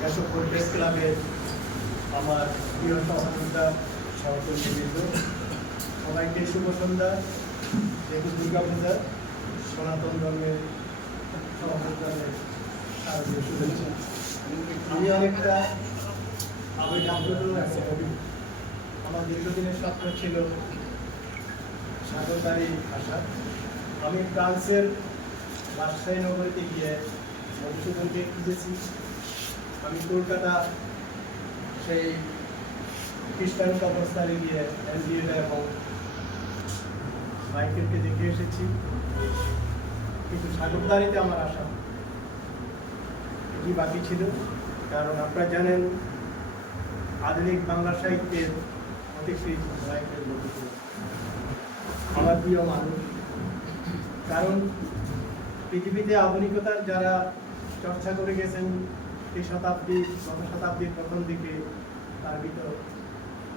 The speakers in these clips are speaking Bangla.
কেশবপুর প্রেস ক্লাবের আমার প্রিয় সহযোদ্ধা সহকর্মীবৃন্দ, সবাইকে শুভ সন্ধ্যা। যেহেতু দুর্গাপূজা, সনাতন ধর্মের সহযোদ্ধাদের শারদীয় শুভেচ্ছা। আমি অনেকটা আবেগ একটা কবি। আমার দীর্ঘদিনের স্বপ্ন ছিল সাগরদারি ভাষা। আমি ফ্রান্সের রাজশাহী নগরীতে গিয়ে মধুসূদনকে খুঁজেছি। আমি কলকাতা সেই খ্রিস্টান কবরস্থানে গিয়ে এনজিওটা এবং মাইকেলকে দেখে এসেছি, কিন্তু সাগরদারিতে আমার আশা এটি বাকি ছিল। কারণ আপনারা জানেন আধুনিক বাংলা সাহিত্যের অতিশ্রী মাইকেল মধুসূদন আমার প্রিয় মানুষ। কারণ পৃথিবীতে আধুনিকতার যারা চর্চা করে গেছেন এই শতাব্দীর গত শতাব্দীর প্রথম দিকে, তার ভিতর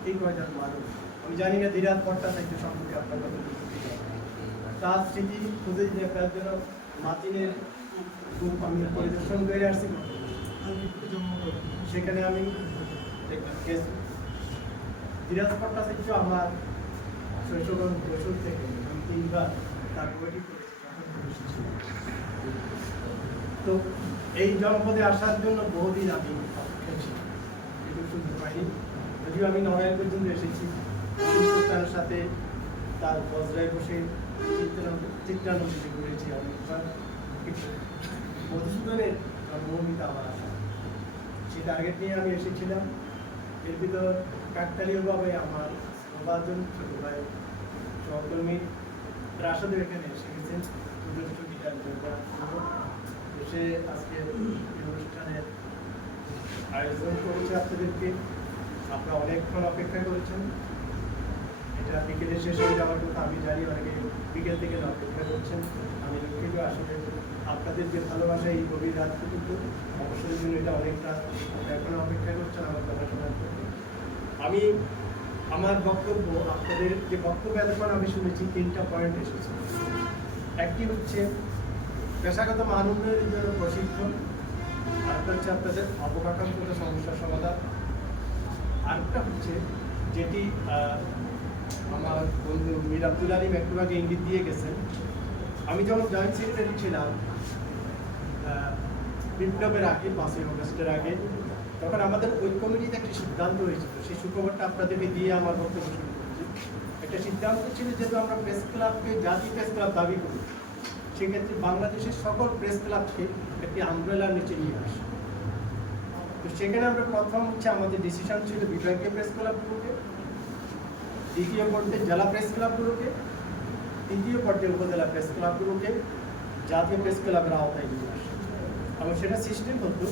এই কয়জন মানুষ। আমি জানি না ধীরাজ ভট্টাচার্য সম্পর্কে আপনার কথা, তার স্মৃতি খুঁজে দেখার জন্য মাতিনের গ্রুপ আমি পরিদর্শন করে আসছি। সেখানে আমি ধীরাজ ভট্টাচার্য আমার শৈশব কৈশোর থেকে আমি 3বার তার বইটি পড়েছি। তো এই জনপদে আসার জন্য বহুদিন আমি অপেক্ষা ছিল, কিন্তু শুনতে পাইনি। যদিও আমি নড়াইল পর্যন্ত এসেছি, তার সাথে তার বজরায় বসে চিত্রানুভূতি করেছি। আমি মধুসূদনের জন্মভূমিতে আমার আশা, সেই টার্গেট নিয়ে আমি এসেছিলাম। এর ভিতর কাকতালীয়ভাবে আমার প্রবাজন ছোট ভাই সহকর্মী রাশেদও এখানে এসে গেছেন এসে আজকে অনুষ্ঠানের আয়োজন করেছে আপনাদেরকে। আপনারা অনেকক্ষণ অপেক্ষা করেছেন। এটা বিকেলে শেষ হয়ে যাওয়ার কথা আমি জানি, অনেকে বিকেল থেকে অপেক্ষা করছেন। আমি দুঃখিত, আসলে আপনাদের যে ভালোবাসা এই গভীর রাত পর্যন্ত অবসরের জন্য এটা অনেক রাত এখনো অপেক্ষা করছেন আমার কথা শোনার জন্য। আমি আমার বক্তব্য, আপনাদের যে বক্তব্য এতক্ষণ আমি শুনেছি, 3টা পয়েন্ট এসেছে। একটি হচ্ছে পেশাগত মান উন্নয়নের জন্য প্রশিক্ষণ, আরেকটা হচ্ছে আপনাদের অবকাঠামোগত সমস্যার সমাধান, আরেকটা হচ্ছে যেটি আমার বন্ধু মীর আব্দুল আলিম একটু আগে ইঙ্গিত দিয়ে গেছেন। আমি যখন জয়েন্ট সেক্রেটারি ছিলাম বিপ্লবের আগে, 5ই অগস্টের আগে, তখন আমাদের ওই কমিটিতে একটি সিদ্ধান্ত হয়েছিল। সেই সুখবরটা আপনাদেরকে দিয়ে আমার বক্তব্য শুরু করছি। একটা সিদ্ধান্ত ছিল, যেহেতু আমরা প্রেস ক্লাবকে জাতীয় প্রেস ক্লাব দাবি করি, সেক্ষেত্রে বাংলাদেশের সকল প্রেস ক্লাবকে একটি আমব্রেলার নিচে নিয়ে আসে। তো সেখানে আমরা প্রথম হচ্ছে আমাদের ডিসিশন ছিল বিভাগীয় প্রেস ক্লাবগুলোকে, দ্বিতীয় পর্যায়ে জেলা প্রেস ক্লাবগুলোকে, তৃতীয় পর্যায়ে উপজেলা প্রেস ক্লাবগুলোকে জাতীয় প্রেস ক্লাবের আওতায় নিয়ে আসে। এবং সেটা সিস্টেম হতো,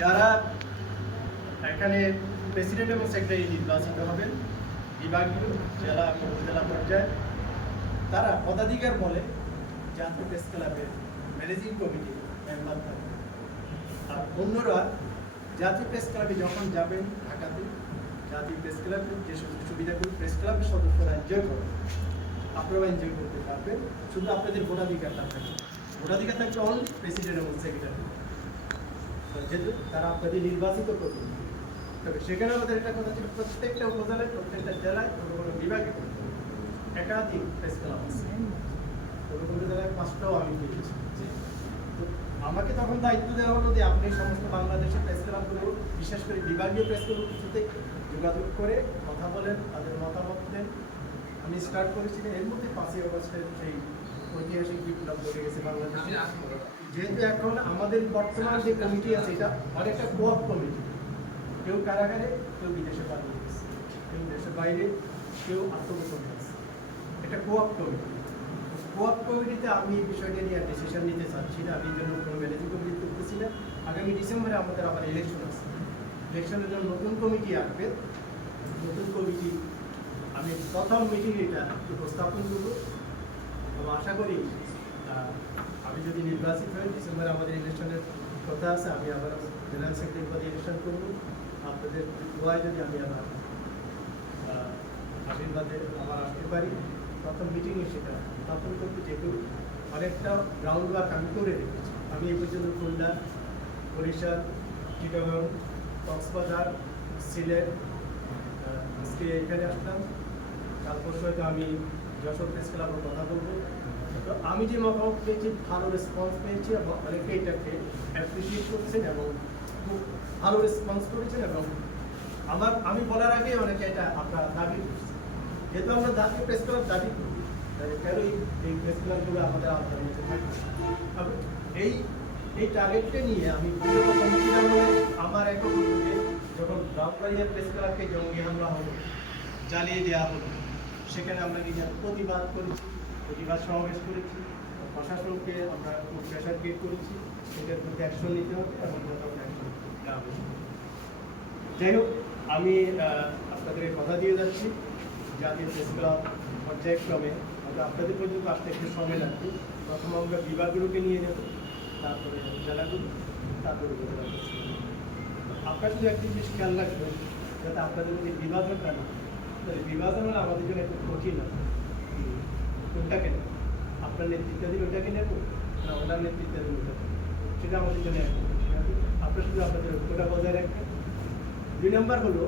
যারা এখানে প্রেসিডেন্ট এবং সেক্রেটারি নির্বাচিত হবেন বিভাগীয়, জেলা এবং উপজেলা পর্যায়ে, তারা পদাধিকার বলে জাতীয় প্রেস ক্লাবের ম্যানেজিং কমিটি মেম্বার থাকবে। আর অন্যরা জাতীয় প্রেস ক্লাবে যখন যাবেন ঢাকাতে, জাতীয় প্রেস ক্লাবের যে সমস্ত সুবিধাগুলো প্রেস ক্লাবের সদস্যরা এনজয় করেন, আপনারাও এনজয় করতে পারবেন। শুধু আপনাদের ভোটাধিকারটা থাকবে, ভোটাধিকার থাকবে অনলি প্রেসিডেন্ট এবং সেক্রেটারি, যেহেতু তারা আপনাদের নির্বাচিত করবেন। তবে সেখানে আমাদের একটা কথা ছিল, প্রত্যেকটা উপজেলায়, প্রত্যেকটা জেলায়, কোনো কোনো বিভাগে একাধিক প্রেস ক্লাব আছে। কোনো কোনো জেলায় 5টাও আমি পেয়েছি। তো আমাকে তখন দায়িত্ব দেওয়া হলো যে আপনি সমস্ত বাংলাদেশের প্রেস ক্লাবগুলো, বিশেষ করে বিভাগীয় প্রেসগুলো কিছুতে যোগাযোগ করে কথা বলেন, তাদের মতামত দেন। আমি স্টার্ট করেছিলাম। এর মধ্যে 5ই অগস্টের সেই ঐতিহাসিক বিপ্লব ঘটে গেছে বাংলাদেশে। যেহেতু এখন আমাদের বর্তমান যে কমিটি আছে, এটা অনেকটা কোঅপ কমিটি, কেউ কারাগারে, কেউ বিদেশে পালিয়ে গেছে, কেউ দেশের বাইরে, কেউ আত্মগোপনে আছে। এটা কোঅপ কমিটি। কোঅপ কমিটিতে আমি এই বিষয়টা নিয়ে ডিসিশন নিতে চাচ্ছি না। আমি এই জন্য কোনো ম্যানেজিং কমিটি করতেছি না। আগামী ডিসেম্বরে আমাদের আবার ইলেকশন আছে। ইলেকশনের জন্য নতুন কমিটি আসবে। নতুন কমিটি আমি প্রথম মিটিং এটা উপস্থাপন করব এবং আশা করি আমি যদি নির্বাচিত হই, ডিসেম্বরে আমাদের ইলেকশনের কথা আছে, আমি আবার জেনারেল সেক্রেটারি পদে ইলেকশন করব। আপনাদের দোয়ায় যদি আমি আবার আশীর্বাদে আবার আসতে পারি, প্রথম মিটিংয়ে সেটা স্থাপন করতে, যেহেতু অনেকটা গ্রাউন্ড ওয়ার্ক আমি করে রেখেছি। আমি এই পর্যন্ত খুলনা, বরিশাল, চিটাগং, কক্সবাজার, সিলেট, আজকে এখানে আসলাম। তারপর হয়তো আমি যশোর প্রেস ক্লাবের কথা বলবো। তো আমি যে মতামত পেয়েছি, ভালো রেসপন্স পেয়েছি এবং অনেকে এটাকে অ্যাপ্রিসিয়েট করছেন এবং খুব ভালো রেসপন্স করেছেন এবং আমি বলার আগে অনেকে এটা আপনারা দাবি করছেন। যেহেতু আমরা জাতীয় প্রেস ক্লাব দাবি করি, কেন এই প্রেস ক্লাবগুলো আমাদের আওতার মধ্যে থাকবে। এই টার্গেটকে নিয়ে আমি আমার এক উদ্যোগে যখন ব্রাহ্মণবাড়িয়া প্রেস ক্লাবকে জঙ্গি হামলা হলো, জ্বালিয়ে দেওয়া হলো, সেখানে আমরা নিজের প্রতিবাদ করেছি, প্রতিবাদ সমাবেশ করেছি, প্রশাসনকে আমরা খুব প্রেশার ক্রিয়েট করেছি, সেটার প্রতি অ্যাকশন নিতে হবে এবং যথাযথ অ্যাকশন নেওয়া হবে। যাই হোক, আমি আপনাদের কথা দিয়ে যাচ্ছি, জাতীয় প্রেস ক্লাব পর্যায়ক্রমে হয়তো আপনাদের পর্যন্ত আসতে একটু সময় লাগবে। প্রথম আমরা বিভাগগুলোকে নিয়ে নেব, তারপরে জেলাগুলো, তারপরে উপজেলা। আপনার শুধু একটি জিনিস খেয়াল রাখবেন, যাতে আপনাদের মধ্যে বিভাজনটা না, বিভাজন হলে আমাদের জন্য একটু কঠিন হয়। কোনটাকে নেব, আপনার নেতৃত্বাধীন ওটাকে নেব না ওনার নেতৃত্বাধীন ওটাকে, সেটা আমাদের জন্য একটু কঠিন হবে। আপনার শুধু আপনাদের ঐক্যটা বজায় রাখবেন। 2 নম্বর হলো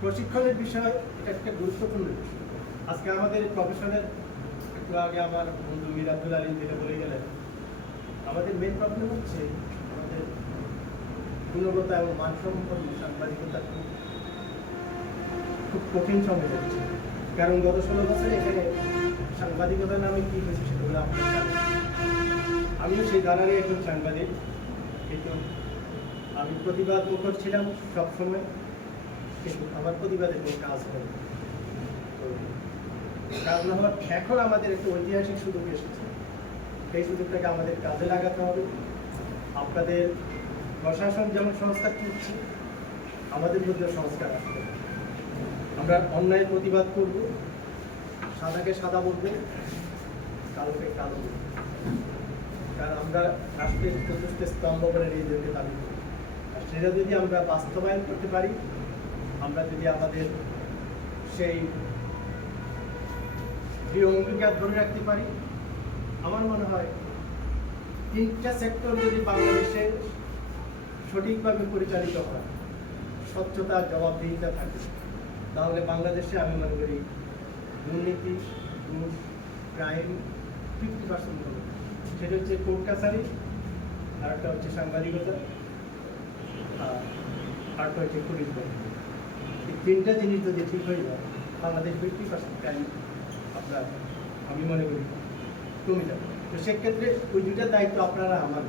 প্রশিক্ষণের বিষয়, এটা একটা গুরুত্বপূর্ণ বিষয়। আজকে আমাদের প্রফেশনের, একটু আগে আমার বন্ধু মীর আব্দুল আলিম যেটা বলে গেলেন, আমাদের মেন প্রবলেম হচ্ছে আমাদের গুণগত এবং মানসম্পন্ন সাংবাদিকতা খুব কঠিন সময় যাচ্ছে। কারণ গত 16 বছরে এখানে সাংবাদিকতার নামে কী হয়েছে সেগুলো আপনার জানেন। আমিও সেই ধারারই একজন সাংবাদিক, কিন্তু আমি প্রতিবাদ মুখর ছিলাম সবসময়, কিন্তু আমার প্রতিবাদের কোনো কাজ হয়নি। তো কাজ না হওয়ার এখন আমাদের একটু ঐতিহাসিক সুযোগ এসেছে, সেই সুযোগটাকে আমাদের কাজে লাগাতে হবে। আপনাদের প্রশাসন যেমন সংস্কার করছে, আমাদের মধ্যে সংস্কার আসবে। আমরা অন্যায়ের প্রতিবাদ করব, সাদাকে সাদা বলবো, কালোকে কালো বলবো। কারণ আমরা রাষ্ট্রের চতুর্থ স্তম্ভ করে নিজেদেরকে দাবি করি। আর সেটা যদি আমরা বাস্তবায়ন করতে পারি, আমরা যদি আমাদের সেই দৃঢ় অঙ্গীকার ধরে রাখতে পারি, আমার মনে হয় 3টা সেক্টর যদি বাংলাদেশে সঠিকভাবে পরিচালিত হয়, স্বচ্ছতা, জবাবদিহিতা থাকে, তাহলে বাংলাদেশে আমি মনে করি দুর্নীতি, ঘুষ, ক্রাইম 50% হবে। সেটা হচ্ছে কোর্ট কাছারি, আরেকটা হচ্ছে সাংবাদিকতা, আরেকটা হচ্ছে পুলিশ বাহিনী। এই 3টা জিনিস যদি ঠিক হয়ে যায়, বাংলাদেশ 50% ক্রাইম আপনার আমি মনে করি কমে যাবে। তো সেক্ষেত্রে ওই 2টা দায়িত্ব আপনারা আমার,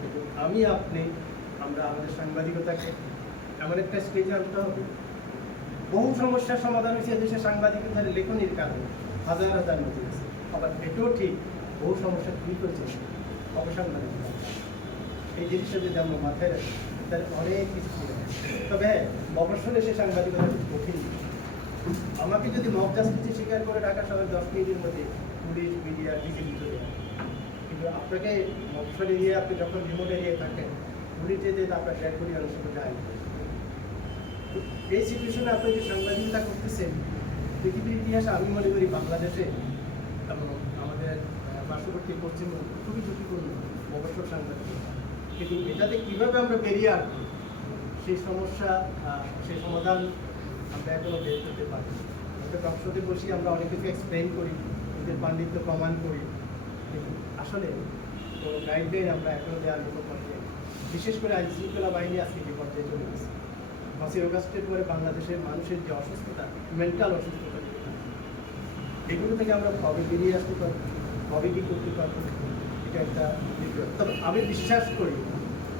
কিন্তু আমি আপনি আমরা আমাদের সাংবাদিকতাকে এমন একটা স্টেজে আনতে হবে। বহু সমস্যার সমাধান হয়েছে দেশে সাংবাদিকতার লেখনির কারণে, হাজার হাজার নথি আছে। আবার এটাও ঠিক, বহু সমস্যা ঠিক হচ্ছে অবসাংবাদিকতা। এই জিনিসটা যদি আমরা মাথায় রাখি, তাহলে অনেক কিছু ছিল। তবে হ্যাঁ, অবসরে সে সাংবাদিকতা খুব কঠিন। আমাকে যদি মব জাস্টিসে স্বীকার করে ঢাকা শহরের 10 মিনিটের মধ্যে পুলিশ, মিডিয়া, ডিজিটাল চলে যায়, কিন্তু আপনাকে মফসল এরিয়া, আপনি যখন রিমোট এরিয়ায় থাকেন, পুলিশ যেতে আপনার ডেড বডি অনেক সময় যায়। এই সিচুয়েশনে আপনি যে সাংবাদিকতা করতেছেন, পৃথিবীর ইতিহাসে আমি মনে করি বাংলাদেশে এবং আমাদের পার্শ্ববর্তী পশ্চিমবঙ্গ খুবই ঝুঁকিপূর্ণ অবসর সাংবাদিকতা। কিন্তু এটাতে কীভাবে আমরা বেরিয়ে আসবো, সেই সমস্যা, সেই সমাধান আমরা এখনও বের করতে পারি। আমরা সংসদে বসি, আমরা অনেক কিছু এক্সপ্লেন করি, নিজের পাণ্ডিত্য প্রমাণ করি, কিন্তু আসলে কোনো গাইডলাইন আমরা এখনও দেওয়ার মতো পর্যায়ে, বিশেষ করে আইন শৃঙ্খলা বাহিনী আজকে যে পর্যায়ে চলে গেছে। 5ই আগস্টের পরে বাংলাদেশের মানুষের যে অসুস্থতা, মেন্টাল অসুস্থতা, এগুলো থেকে আমরা কবে বেরিয়ে আসতে পারবো, কবে কী করতে পারবো, এটা একটা বিষয়। তবে আমি বিশ্বাস করি,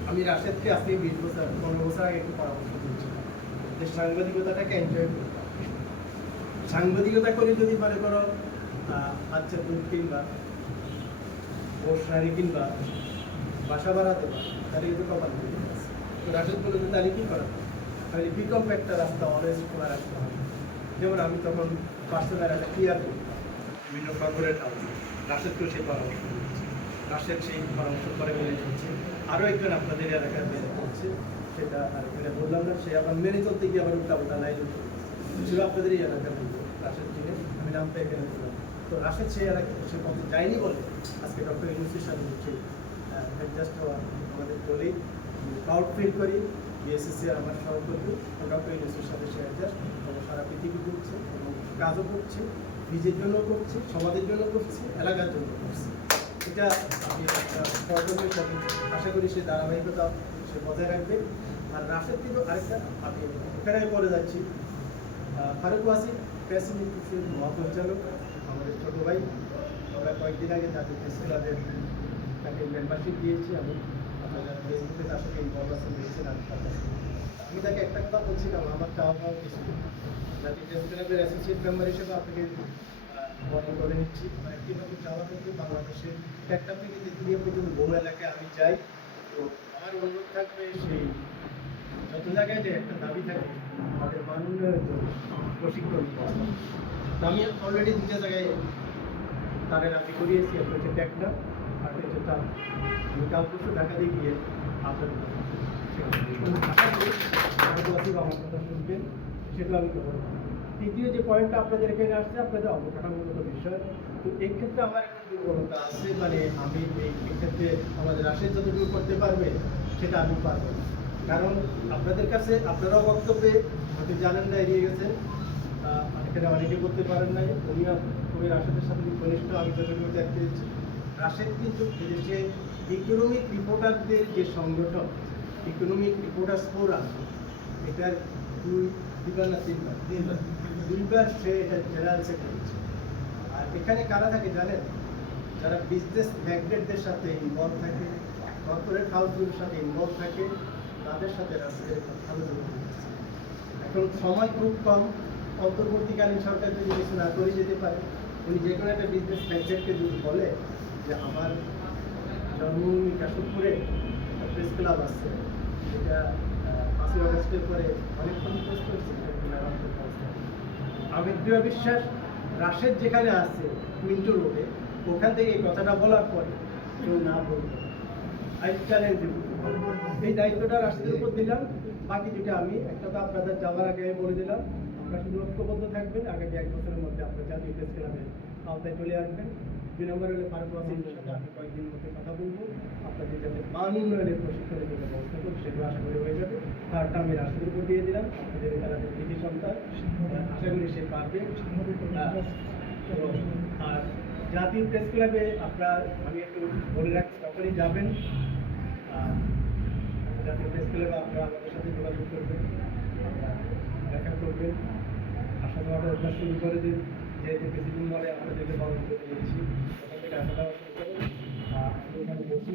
আমি রাশেদকে আজকে 20 বছর 15 বছর আগে একটু পরামর্শ দিয়েছিলাম যে সাংবাদিকতাটাকে এনজয় করতে হবে। সাংবাদিকতা করে যদি মনে করো আচ্ছা দুধ কিনবা, ওর শাড়ি কিনবা, বাসা ভাড়া দেবা, তাহলে কিন্তু কপাল দিতে আছে। তো রাশেদ বলে যে তাহলে কী করা, তাহলে বিকল্প একটা রাস্তা অলওয়েজ খোলা রাখতে হবে। যেমন আমি তখন পার্সোনাল একটা ক্লিয়ার করি বিভিন্ন কর্পোরেট হাউস, রাশেদকেও সেই পরামর্শ দিচ্ছি, রাশেদ সেই পরামর্শ করে মেনে চলছে। আরও একজন আপনাদের এলাকায় মেনে চলছে, সেটা আর এখানে বললাম না, সে আবার মেনে চলতে গিয়ে আবার উল্টাপাল্টা লাইন ছিল আপনাদের এই এলাকার মধ্যে রাশেদ চিনে, আমি নামটা এখানে বললাম। তো রাশেদ সেই এলাকায় সে পথে যায়নি বলে আজকে ডক্টর ইউনুসের সাথে হচ্ছে অ্যাডজাস্ট হওয়া, আমাদের বলি প্রাউড ফিল করি বিএসএসসি আমার সহকর্মী ডক্টর ইউনুসের সাথে সে অ্যাডজাস্ট এবং সারা পৃথিবী করছে এবং কাজও করছে, নিজের জন্য করছি, সমাজের জন্য করছি, এলাকার জন্য করছি। এটা আমি একটা সহকর্মীর সাথে আশা করি সে ধারাবাহিকতা সে বজায় রাখবে। আর রাশেদ কিন্তু আরেকটা আমি এখানে পড়ে যাচ্ছি, ফারুক ওয়াসি প্রেস ইনস্টিটিউটের মহাপরিচালক, আমাদের ছোটো ভাই। আমরা কয়েকদিন আগে জাতীয় প্রেস ক্লাবের তাকে মেম্বারশিপ দিয়েছি। আমি আপনারা ফেসবুকে তার সাথে ইনফরমেশন দিয়েছেন। আমি তাকে একটা কথা বলছিলাম, আমার চাওয়া পাওয়া কিছু জাতীয় প্রেস ক্লাবের অ্যাসোসিয়েট মেম্বার হিসেবে আপনাকে বরণ করে নিচ্ছি। একটি রকম চাওয়া কিন্তু বাংলাদেশের একটা থেকে তৃতীয় পর্যন্ত বহু এলাকায় আমি যাই। তো আমার অনুরোধ থাকবে সেই যত জায়গায় যে একটা দাবি থাকে তাদের মান উন্নয়নের জন্য প্রশিক্ষণ দেওয়া। তো আমি অলরেডি দুটো জায়গায় তাদের দাবি করিয়েছি, একটা হচ্ছে টেকনা আর হচ্ছে তার। আমি কাল পরশু ঢাকাতে গিয়ে আপনাদের আশা করি আমার কথা শুনবেন, সেটা আমি করবো। তৃতীয় যে পয়েন্টটা আপনাদের এখানে আসছে, আপনাদের অবকাঠামোগত বিষয়। তো এই ক্ষেত্রে আমার একটা দুর্বলতা আছে, মানে আমি এই ক্ষেত্রে আমাদের রাশেদ যতটুকু করতে পারবে সেটা আমি পারবো না। কারণ আপনাদের কাছে আপনারাও বক্তব্যে হয়তো জানেন না, এড়িয়ে গেছেন, এখানে অনেকে করতে পারেন নাই। উনিও খুবই রাশেদের সাথে ঘনিষ্ঠ, আমি যতটুকু দেখতে দিচ্ছি। রাশেদ কিন্তু এদেশে ইকোনমিক রিপোর্টারদের যে সংগঠন, ইকোনমিক রিপোর্টার্স ফোরাম, এটার দুইবার সে এটা জেনারেল সেক্রেটারি। আর এখানে কারা থাকে জানেন? যারা বিজনেস ম্যাগনেটদের সাথে ইনভলভ থাকে, কর্পোরেট হাউসগুলোর সাথে ইনভলভ থাকে, তাদের সাথে রাষ্ট্রের ভালো যোগাযোগ আছে। এখন সময় খুব কম, অন্তর্বর্তীকালীন সরকার যদি কিছু না করে যেতে পারে, উনি যে কোনো একটা বিজনেস ম্যাগনেটকে যদি বলে যে আমার জন্মভূমি কাশিমপুরে একটা প্রেস ক্লাব আছে, যেটা 5ই আগস্টের পরে অনেক ক্ষতিগ্রস্ত হয়েছে, আমি দৃঢ় বিশ্বাস রাশেদ যেখানে আছে মিন্টু রোডে, ওখান থেকে এই কথাটা বলার পরে কেউ না বলবে। চ্যালেঞ্জ এই দায়িত্বটা রাশেদের উপর দিলাম। বাকি যেটা আমি একটা তো আপনাদের যাওয়ার আগে বলে দিলাম, আপনারা শুধু ঐক্যবদ্ধ থাকবেন। আগামী 1 বছরের মধ্যে আপনার জাতীয় প্রেস ক্লাবের আওতায় চলে আসবেন। 2 নম্বর হলে ফারুক ওয়াসিমের সাথে আমি কয়েকদিনের মধ্যে কথা বলবো, আপনাদের যাতে মান উন্নয়নের প্রশিক্ষণের জন্য ব্যবস্থা করবো, সেগুলো আশা করি হয়ে যাবে। তারটা আমি রাশেদের উপর দিয়ে দিলাম, আপনাদের এলাকার কৃতি সন্তান, আশা করি সে পারবে। আর জাতীয় প্রেস ক্লাবে আপনার আমি একটু বলে রাখছি, যখনই যাবেন জাতীয় প্রেস ক্লাবে আপনারা আমাদের সাথে যোগাযোগ করবেন, দেখা করবেন। আসা যাওয়াটা অভ্যাস শুরু করে দিন, যেহেতু কিছুদিন পরে আপনাদেরকে পালন করে দিয়েছি, ওখান থেকে আসা যাওয়া শুরু করেন। আমি ওখানে বসি,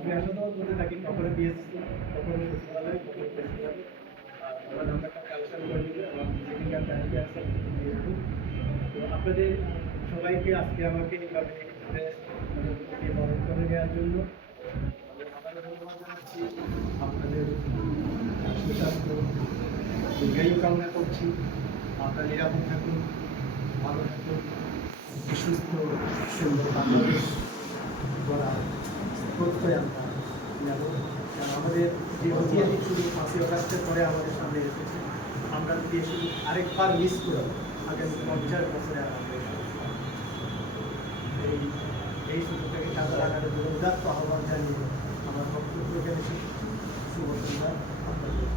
আমি আসা যাওয়া করতে থাকি, কখনো বিএসসি, কখনো সচিবালয়, কখনো প্রেস ক্লাবে। আমার নাম্বারটা কালেকশন করে দিলে আমার ভিজিটিং কার্ড ব্যাংকে আসে দিয়ে দেবো। তো আপনাদের সবাইকে আজকে আমাকে এইভাবে বরণ করে নেওয়ার জন্য আবারও ধন্যবাদ জানাচ্ছি। আপনাদের সুস্বাস্থ্য দীর্ঘায়ু কামনা করছি। আপনারা নিরাপদ থাকুন, ভালো থাকুন, সুস্থ সুন্দর বাংলাদেশ গড়ার প্রত্যয় আমরা নেব। কারণ আমাদের যে ঐতিহাসিক শুধু 5ই আগস্টের পরে আমাদের সামনে এসেছে, আমরা যদি শুধু আরেকবার মিস করে আগামী 50 বছরে আমাদের এই সুযোগটাকে কাজে লাগানোর জন্য উদাত্ত আহ্বান জানিয়ে আমার বক্তব্য এখানে শুভ সন্ধ্যা আপনাদের।